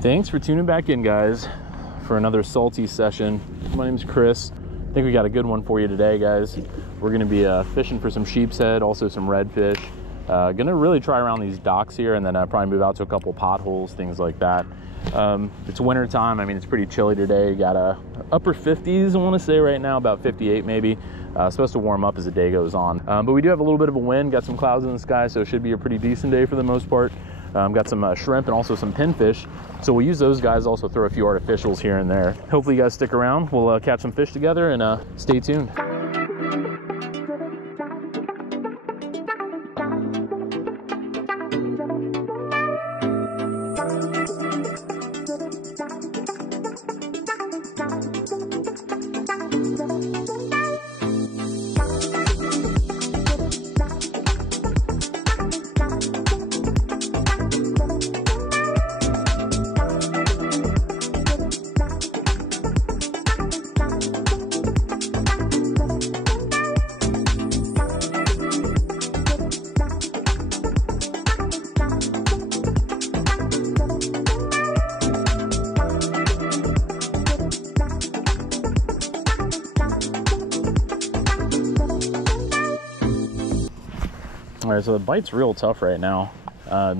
Thanks for tuning back in, guys, for another salty session. My name's Chris. I think we got a good one for you today, guys. We're gonna be fishing for some sheepshead, also some redfish. Gonna really try around these docks here, and then probably move out to a couple potholes, things like that. It's winter time. I mean, it's pretty chilly today. Got upper 50s, I want to say right now, about 58 maybe. Supposed to warm up as the day goes on. But we do have a little bit of a wind, got some clouds in the sky, so it should be a pretty decent day for the most part. Got some shrimp and also some pinfish, so we'll use those guys, also throw a few artificials here and there. Hopefully you guys stick around. We'll catch some fish together, and stay tuned. All right, so the bite's real tough right now. I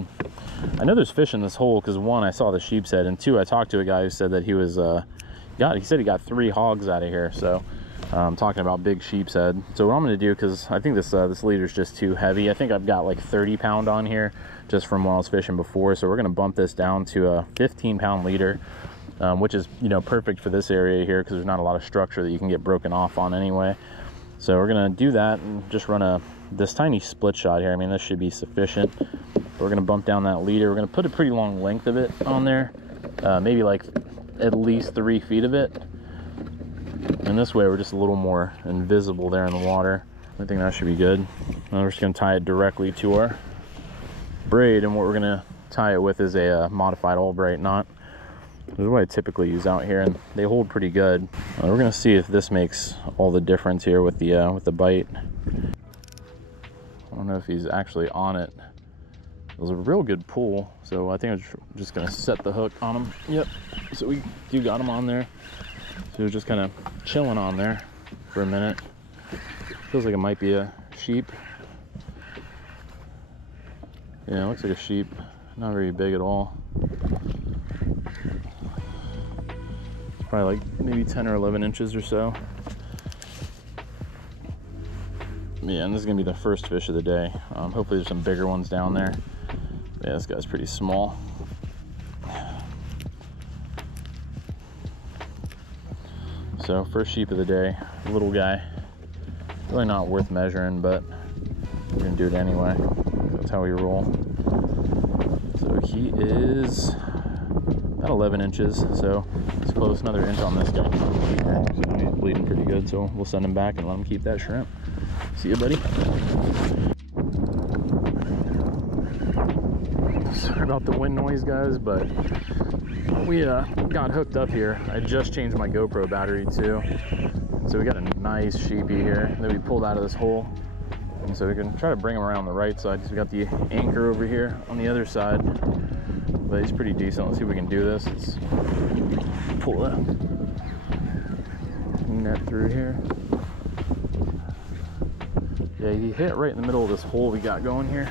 know there's fish in this hole because, one, I saw the sheepshead, and two, I talked to a guy who said that he was he said he got 3 hogs out of here. So I'm talking about big sheepshead. So what I'm going to do, because I think this leader is just too heavy. I think I've got like 30 pound on here just from when I was fishing before. So we're going to bump this down to a 15 pound leader, which is, you know, perfect for this area here because there's not a lot of structure that you can get broken off on anyway. So we're going to do that and just run this tiny split shot here. I mean, this should be sufficient. We're going to bump down that leader. We're going to put a pretty long length of it on there, maybe like at least 3 feet of it. And this way we're just a little more invisible there in the water. I think that should be good. Now we're just going to tie it directly to our braid, and what we're going to tie it with is a modified Albright knot. This is what I typically use out here, and they hold pretty good. We're going to see if this makes all the difference here with the bite. I don't know if he's actually on it. It was a real good pull, so I think I'm just going to set the hook on him. Yep, so we do got him on there. So he was just kind of chilling on there for a minute. Feels like it might be a sheep. Yeah, it looks like a sheep. Not very big at all. Probably like maybe 10 or 11 inches or so. Yeah, and this is gonna be the first fish of the day. Hopefully there's some bigger ones down there. Yeah, this guy's pretty small. So first sheep of the day, little guy. Really not worth measuring, but we're gonna do it anyway. That's how we roll. So he is about 11 inches, so it's close. Another inch on this guy. So he's bleeding pretty good, so we'll send him back and let him keep that shrimp. See you, buddy. Sorry about the wind noise, guys, but we got hooked up here. I just changed my GoPro battery too, so we got a nice sheepy here that we pulled out of this hole, and so we can try to bring him around the right side because we got the anchor over here on the other side. But he's pretty decent. Let's see if we can do this. Let's pull the net through here. Yeah, he hit right in the middle of this hole we got going here.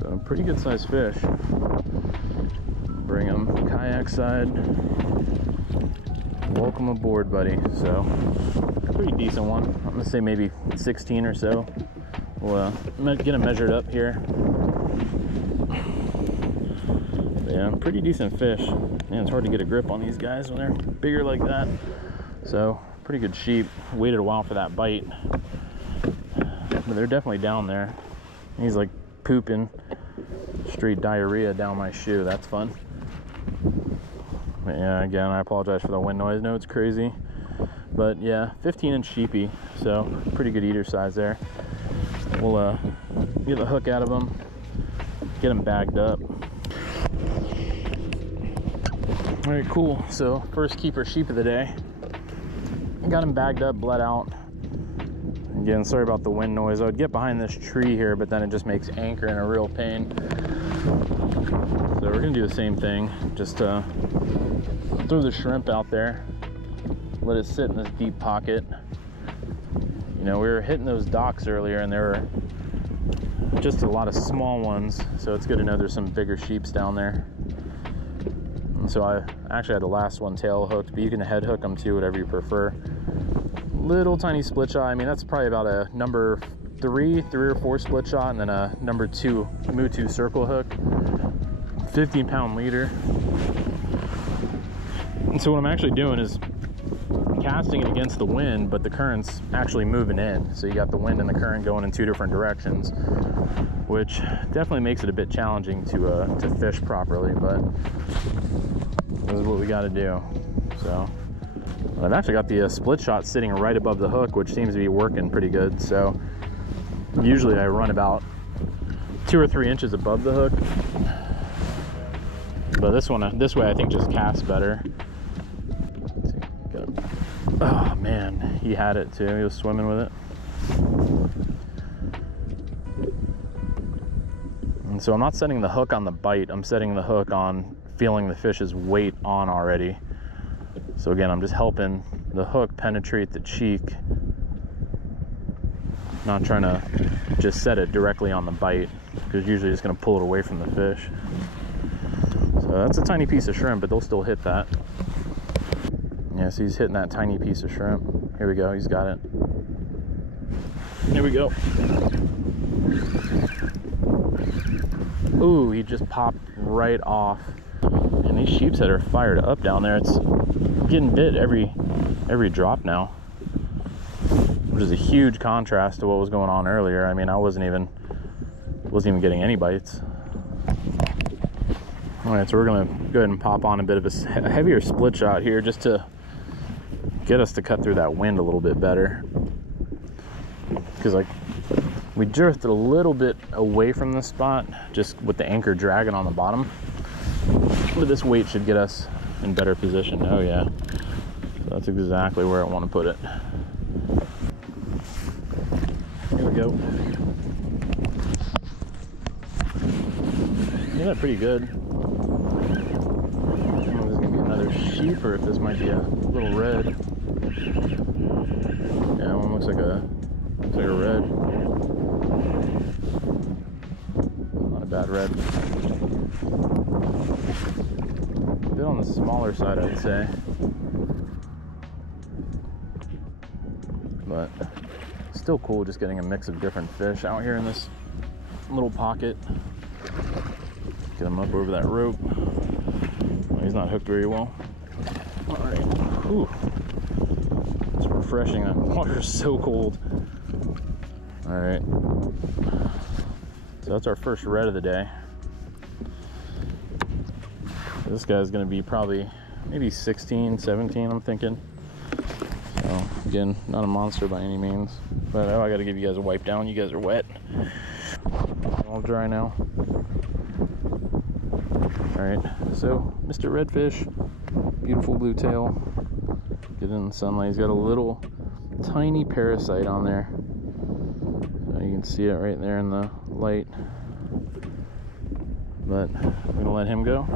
So pretty good sized fish. Bring him kayak side. Welcome aboard, buddy. So pretty decent one. I'm gonna say maybe 16 or so. We'll get him measured up here. Yeah, pretty decent fish. Man, it's hard to get a grip on these guys when they're bigger like that. So pretty good sheep. Waited a while for that bite, but they're definitely down there. He's like pooping straight diarrhea down my shoe. That's fun. But yeah, again, I apologize for the wind noise. No, it's crazy, but yeah, 15-inch sheepy, so pretty good eater size there. We'll get the hook out of him, get him bagged up. All right, cool. So first keeper sheep of the day. Got him bagged up, bled out. Again, sorry about the wind noise. I would get behind this tree here, but then it just makes anchoring a real pain. So we're gonna do the same thing, just throw the shrimp out there, let it sit in this deep pocket. You know, we were hitting those docks earlier and there were just a lot of small ones, so it's good to know there's some bigger sheeps down there. And so I actually had the last one tail hooked, but you can head hook them too, whatever you prefer. Little tiny split shot. I mean, that's probably about a number 3 or 4 split shot, and then a number 2 Mutu circle hook, 15-pound leader. And so what I'm actually doing is casting it against the wind, but the current's actually moving in. So you got the wind and the current going in 2 different directions, which definitely makes it a bit challenging to fish properly, but this is what we got to do. So I've actually got the split shot sitting right above the hook, which seems to be working pretty good. So usually I run about 2 or 3 inches above the hook, but this way I think just casts better. Oh man, he had it too. He was swimming with it. And so I'm not setting the hook on the bite, I'm setting the hook on feeling the fish's weight on already. So again, I'm just helping the hook penetrate the cheek, not trying to just set it directly on the bite, because usually it's going to pull it away from the fish. So that's a tiny piece of shrimp, but they'll still hit that. Yeah, so he's hitting that tiny piece of shrimp. Here we go, he's got it. Here we go. Ooh, he just popped right off. And these sheepshead are fired up down there. It's getting bit every drop now, which is a huge contrast to what was going on earlier. I mean, I wasn't even getting any bites. All right, so we're gonna go ahead and pop on a bit of a heavier split shot here, just to get us to cut through that wind a little bit better. Because like we drifted a little bit away from the spot, just with the anchor dragging on the bottom. But this weight should get us in better position. Oh yeah, so that's exactly where I want to put it. Here we go. Yeah, that's pretty good. I don't know if there's gonna be another sheep or if this might be a little red. Yeah, one looks like a red. Not a bad red. A bit on the smaller side, I'd say, but still cool just getting a mix of different fish out here in this little pocket. Get him up over that rope. Well, he's not hooked very well. All right. Whew. It's refreshing. That water is so cold. All right. So that's our first red of the day. This guy's going to be probably maybe 16, 17, I'm thinking. So again, not a monster by any means, but I got to give you guys a wipe down. You guys are wet. All dry now. All right, so Mr. Redfish, beautiful blue tail. Get in the sunlight. He's got a little tiny parasite on there. So you can see it right there in the light. But I'm gonna let him go.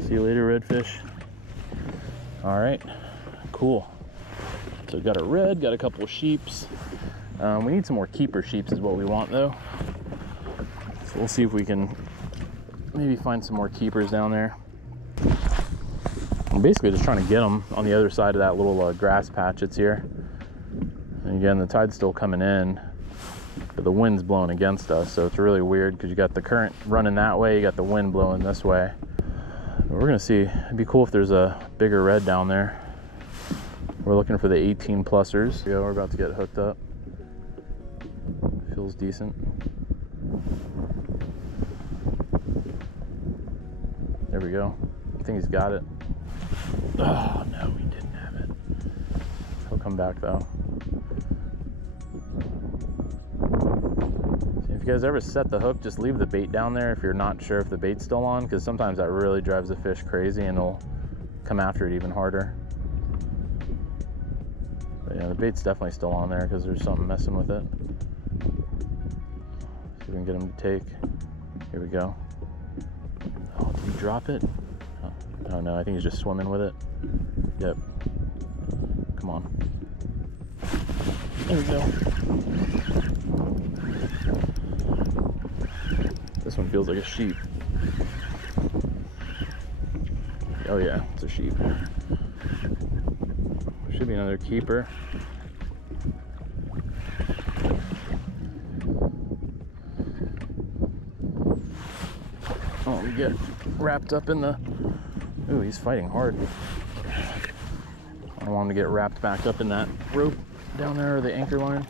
See you later, Redfish. All right, cool. So got a red, got a couple of sheeps. We need some more keeper sheeps is what we want though. So we'll see if we can maybe find some more keepers down there. I'm basically just trying to get them on the other side of that little grass patch that's here. And again, the tide's still coming in, but the wind's blowing against us, so it's really weird because you got the current running that way, you got the wind blowing this way. But we're gonna see. It'd be cool if there's a bigger red down there. We're looking for the 18 plusers. Yeah, we're about to get hooked up. Feels decent. There we go. I think he's got it. Oh no, he didn't have it. He'll come back though. See, if you guys ever set the hook, just leave the bait down there if you're not sure if the bait's still on, because sometimes that really drives the fish crazy and they'll come after it even harder. But yeah, the bait's definitely still on there because there's something messing with it. See if we can get him to take. Here we go. drop it? Oh no, I think he's just swimming with it. Yep. Come on. There we go. This one feels like a sheep. Oh yeah, it's a sheep. There should be another keeper. Oh, we get wrapped up in the... Ooh, he's fighting hard. I don't want him to get wrapped back up in that rope down there, or the anchor line.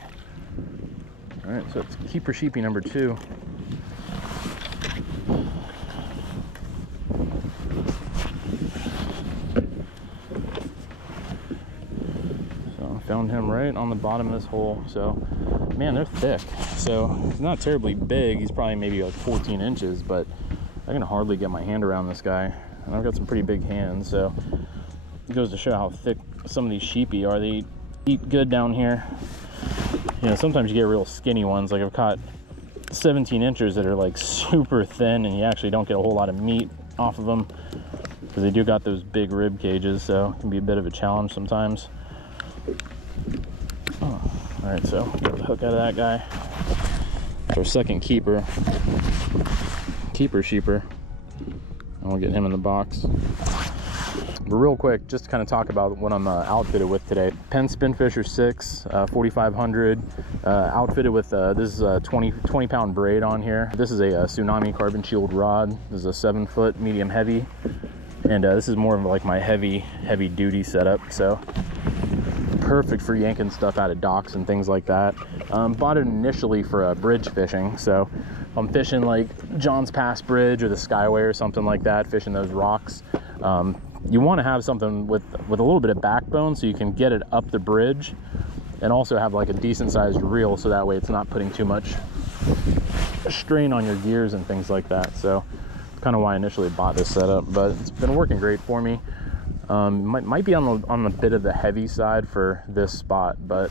All right, so it's keeper sheepy number 2. Found him right on the bottom of this hole. So man, they're thick. So he's not terribly big, he's probably maybe like 14 inches, but I can hardly get my hand around this guy, and I've got some pretty big hands. So it goes to show how thick some of these sheepy are. They eat good down here. You know, sometimes you get real skinny ones. Like I've caught 17 inches that are like super thin, and you actually don't get a whole lot of meat off of them because they do got those big rib cages, so it can be a bit of a challenge sometimes. Oh, all right, so get the hook out of that guy. It's our second keeper sheeper, and we'll get him in the box. But real quick, just to kind of talk about what I'm outfitted with today. Penn Spinfisher 6, 4500, outfitted with this is a 20 pound braid on here. This is a Tsunami carbon shield rod. This is a 7 foot medium heavy, and this is more of like my heavy duty setup. So perfect for yanking stuff out of docks and things like that. Bought it initially for bridge fishing. So I'm fishing like John's Pass Bridge or the Skyway or something like that, fishing those rocks. You want to have something with a little bit of backbone so you can get it up the bridge, and also have like a decent sized reel, so that way it's not putting too much strain on your gears and things like that. So kind of why I initially bought this setup, but it's been working great for me. Might be on the bit of the heavy side for this spot, but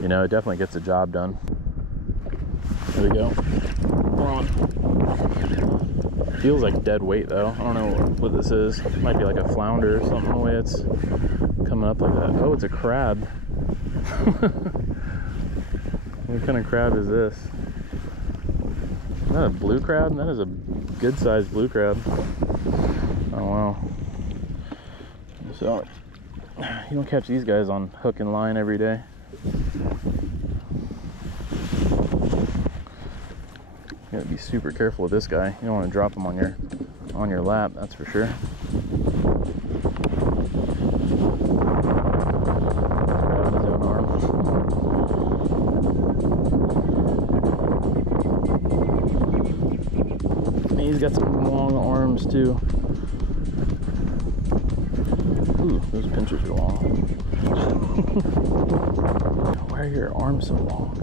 you know, it definitely gets the job done. There we go. We're on. Feels like dead weight though. I don't know what this is. It might be like a flounder or something, the way it's coming up like that. Oh, it's a crab. What kind of crab is this? Is that a blue crab? That is a good sized blue crab. Oh wow. So you don't catch these guys on hook and line every day. You gotta be super careful with this guy. You don't want to drop him on your lap, that's for sure. Grab his own arm. He's got some long arms too. Ooh, those pinchers are long. Why are your arms so long?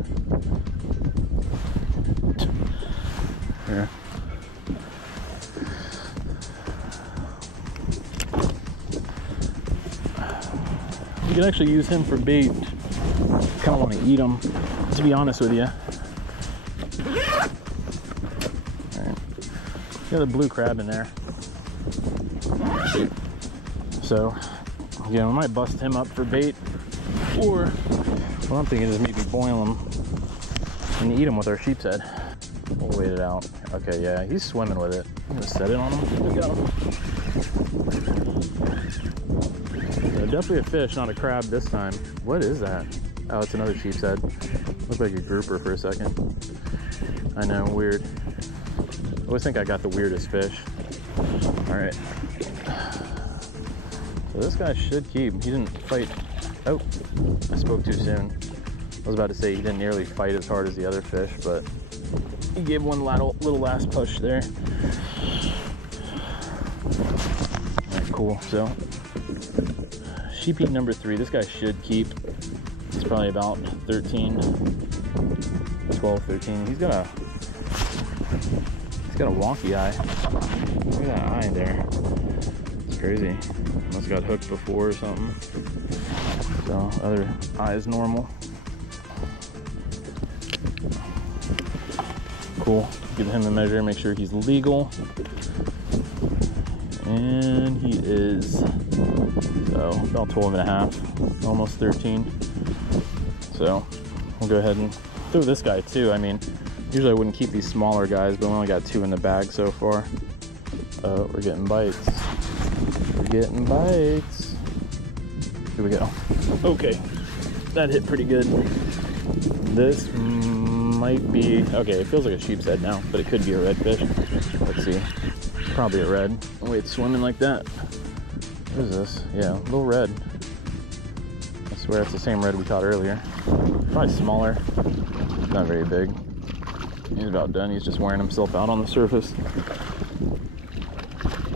Here. You can actually use him for bait. Kind of want to eat him, to be honest with you. Alright. Got a blue crab in there. So, yeah, we might bust him up for bait, or what I'm thinking is maybe boil him and eat him with our sheepshead. We'll wait it out. Okay, yeah, he's swimming with it. I'm gonna set it on him. We got him. So definitely a fish, not a crab this time. What is that? Oh, it's another sheepshead. Looked like a grouper for a second. I know, weird. I always think I got the weirdest fish. All right. So this guy should keep. He didn't fight. Oh, I spoke too soon. I was about to say he didn't nearly fight as hard as the other fish, but he gave one little last push there. All right, cool. So sheepy number 3. This guy should keep. He's probably about 13, 12, 13. He's got a wonky eye. Look at that eye there. It's crazy. Must have got hooked before or something. So other eye is normal. Cool. Give him a measure, make sure he's legal. And he is, so about 12 and a half, almost 13. So we'll go ahead and throw this guy too. I mean, usually I wouldn't keep these smaller guys, but we only got 2 in the bag so far. Oh, we're getting bites. We're getting bites. Here we go. Okay, that hit pretty good. This might be, okay, it feels like a sheepshead now, but it could be a redfish. Let's see. Probably a red. Oh, wait, it's swimming like that. What is this? Yeah, a little red. I swear it's the same red we caught earlier. Probably smaller. Not very big. He's about done. He's just wearing himself out on the surface.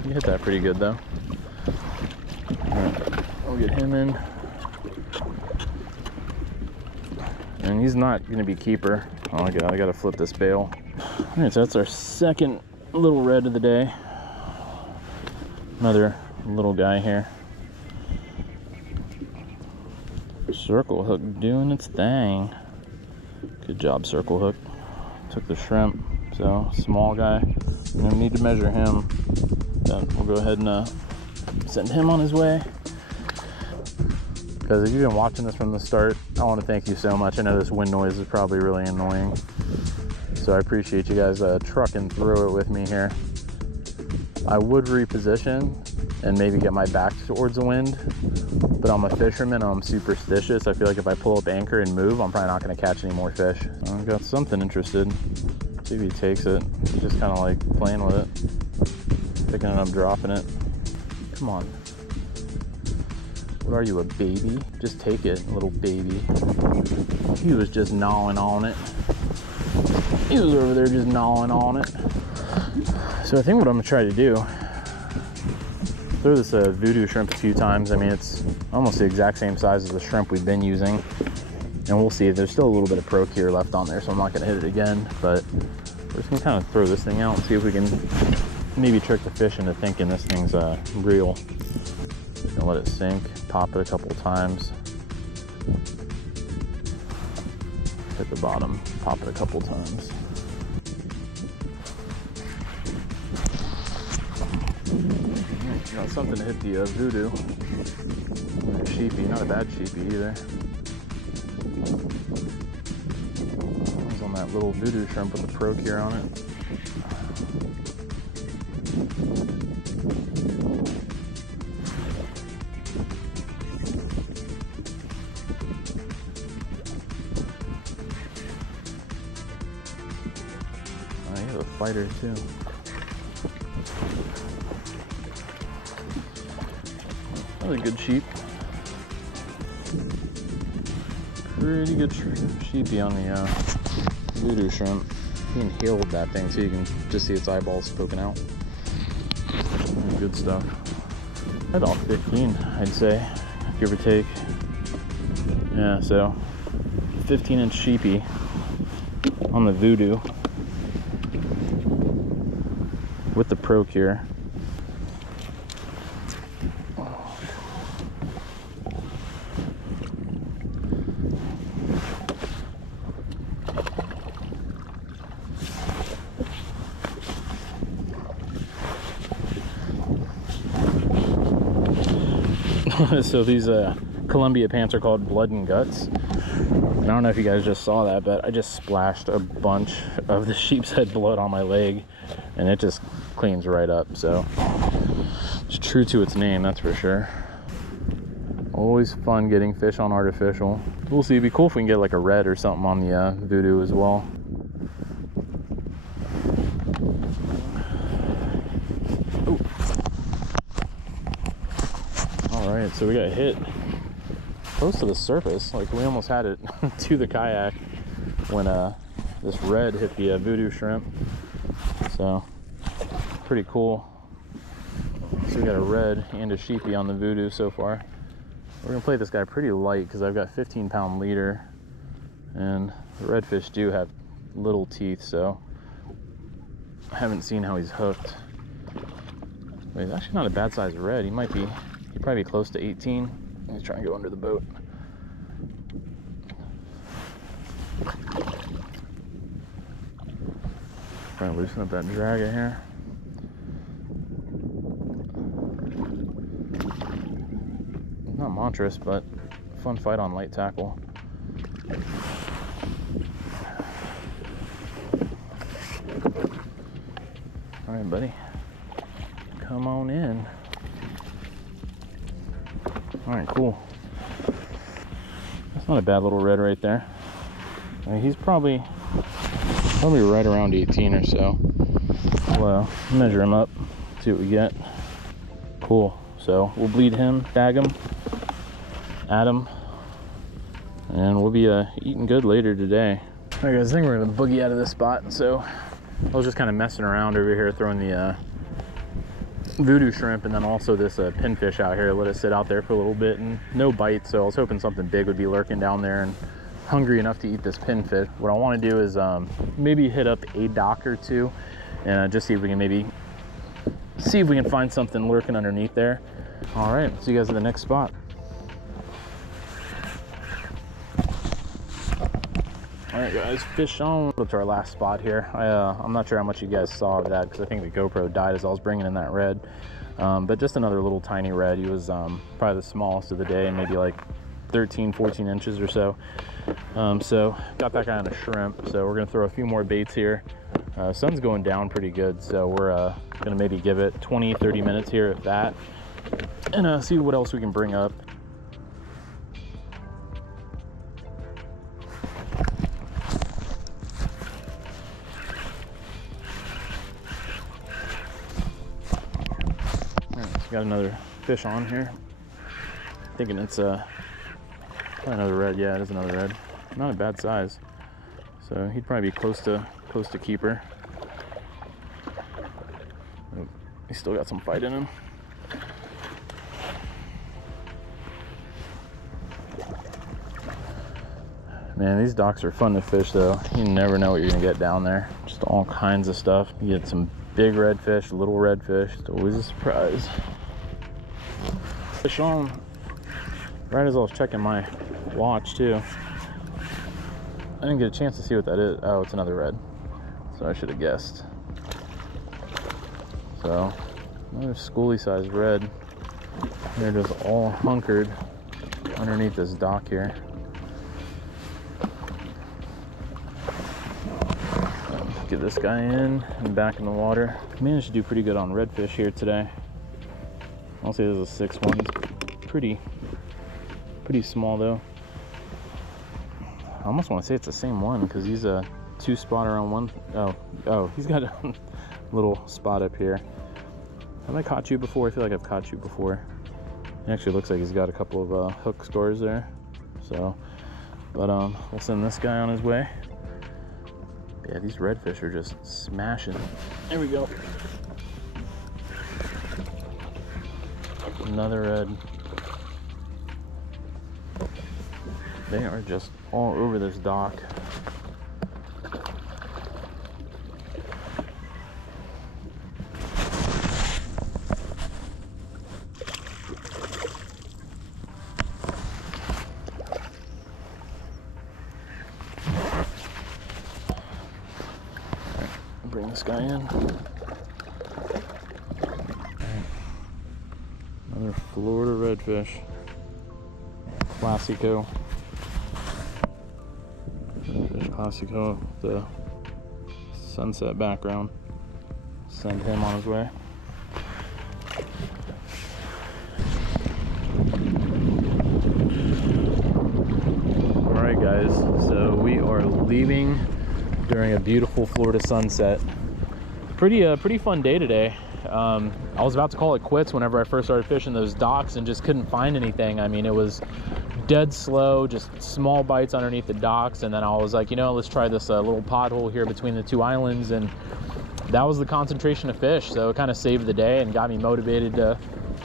You hit that pretty good though. Alright, we'll get him in. And he's not going to be keeper. Oh my god, I gotta flip this bail. Alright, so that's our second little red of the day. Another little guy here. Circle hook doing its thing. Good job, circle hook. Took the shrimp. So, small guy. No need to measure him. Then we'll go ahead and send him on his way. Because if you've been watching this from the start, I want to thank you so much. I know this wind noise is probably really annoying. So I appreciate you guys trucking through it with me here. I would reposition and maybe get my back towards the wind, but I'm a fisherman and I'm superstitious. I feel like if I pull up anchor and move, I'm probably not going to catch any more fish. So I've got something interested. See if he takes it. He's just kind of like playing with it, picking it up, dropping it. Come on. What are you, a baby? Just take it, little baby. He was just gnawing on it. He was over there just gnawing on it. So I think what I'm gonna try to do, throw this voodoo shrimp a few times. I mean, it's almost the exact same size as the shrimp we've been using. And we'll see. There's still a little bit of procure left on there, so I'm not gonna hit it again. But we're just gonna kind of throw this thing out and see if we can maybe trick the fish into thinking this thing's real. Just gonna let it sink, pop it a couple times. Hit the bottom, pop it a couple times. Got something to hit the voodoo. A sheepy, not a bad sheepy either. It's on that little voodoo shrimp with the procure on it. Oh, he's a fighter too. Another good sheep. Pretty good sheepy on the voodoo shrimp. He inhaled that thing so you can just see its eyeballs poking out. Good stuff. About 15, I'd say, give or take. Yeah, so 15-inch sheepy on the voodoo with the procure. So these Columbia pants are called Blood and Guts. And I don't know if you guys just saw that, but I just splashed a bunch of the sheepshead blood on my leg, and it just cleans right up. So it's true to its name, that's for sure. Always fun getting fish on artificial. We'll see. It'd be cool if we can get like a red or something on the voodoo as well. Alright, so we got hit close to the surface. Like we almost had it to the kayak when this red hit the voodoo shrimp. So pretty cool. So we got a red and a sheepy on the voodoo so far. We're gonna play this guy pretty light because I've got 15-pound leader, and the redfish do have little teeth, so I haven't seen how he's hooked. But he's actually not a bad size red. He'd probably be close to 18. He's trying to go under the boat. Trying to loosen up that dragger here. monstrous, but fun fight on light tackle. All right, buddy, come on in. All right, cool. That's not a bad little red right there. I mean, he's probably right around 18 or so. Well, measure him up, see what we get. Cool. So we'll bleed him, tag him, add him, and we'll be eating good later today. All right, guys, I think we're gonna boogie out of this spot. So I was just kind of messing around over here, throwing the voodoo shrimp and then also this pinfish out here. Let it sit out there for a little bit and no bite. So I was hoping something big would be lurking down there and hungry enough to eat this pinfish. What I want to do is maybe hit up a dock or two and just see if we can find something lurking underneath there. All right, see you guys at the next spot. All right, guys, fish on. Up to our last spot here. I'm not sure how much you guys saw of that because I think the GoPro died as I was bringing in that red. But just another little tiny red. He was probably the smallest of the day, maybe like 13, 14 inches or so. So got that guy on a shrimp. So we're gonna throw a few more baits here. Sun's going down pretty good, so we're gonna maybe give it 20, 30 minutes here at that, and see what else we can bring up. Got another fish on here. Thinking it's probably another red. Yeah, it is another red. Not a bad size. So he'd probably be close to keeper. Oh, he's still got some fight in him. Man, these docks are fun to fish though. You never know what you're gonna get down there. Just all kinds of stuff. You get some big redfish, little redfish. It's always a surprise. Fish on right as I was checking my watch too. I didn't get a chance to see what that is. Oh, it's another red. So I should have guessed. So another schoolie sized red. They're just all hunkered underneath this dock here. Get this guy in and back in the water. Managed to do pretty good on redfish here today. I'll say this is a 6-1. He's pretty small though. I almost want to say it's the same one because he's a 2-spotter on one. Oh, he's got a little spot up here. Have I caught you before? I feel like I've caught you before. It actually looks like he's got a couple of hook scores there. So, but we'll send this guy on his way. Yeah, these redfish are just smashing. There we go. Another red. They are just all over this dock. Bring this guy in. Another Florida redfish. Classico. Redfish Classico, the sunset background. Send him on his way. Alright guys, so we are leaving during a beautiful Florida sunset. Pretty fun day today. I was about to call it quits whenever I first started fishing those docks and just couldn't find anything. I mean, it was dead slow, just small bites underneath the docks, and then I was like, you know, let's try this little pothole here between the two islands, and that was the concentration of fish. So it kind of saved the day and got me motivated to,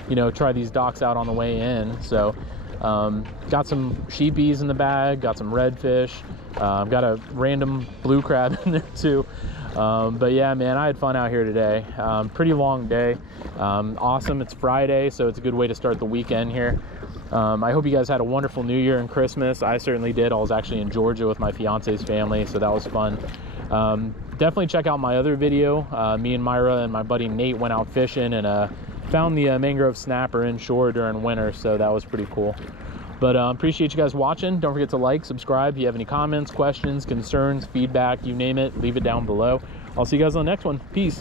you know, try these docks out on the way in. So got some sheepies in the bag, got some redfish, got a random blue crab in there too. But yeah, man, I had fun out here today. Pretty long day. Awesome. It's Friday, so it's a good way to start the weekend here. I hope you guys had a wonderful New Year and Christmas. I certainly did. I was actually in Georgia with my fiance's family, so that was fun. Definitely check out my other video. Me and Myra and my buddy Nate went out fishing, and found the mangrove snapper inshore during winter, so that was pretty cool. But appreciate you guys watching. Don't forget to like, subscribe. If you have any comments, questions, concerns, feedback, you name it, leave it down below. I'll see you guys on the next one. Peace.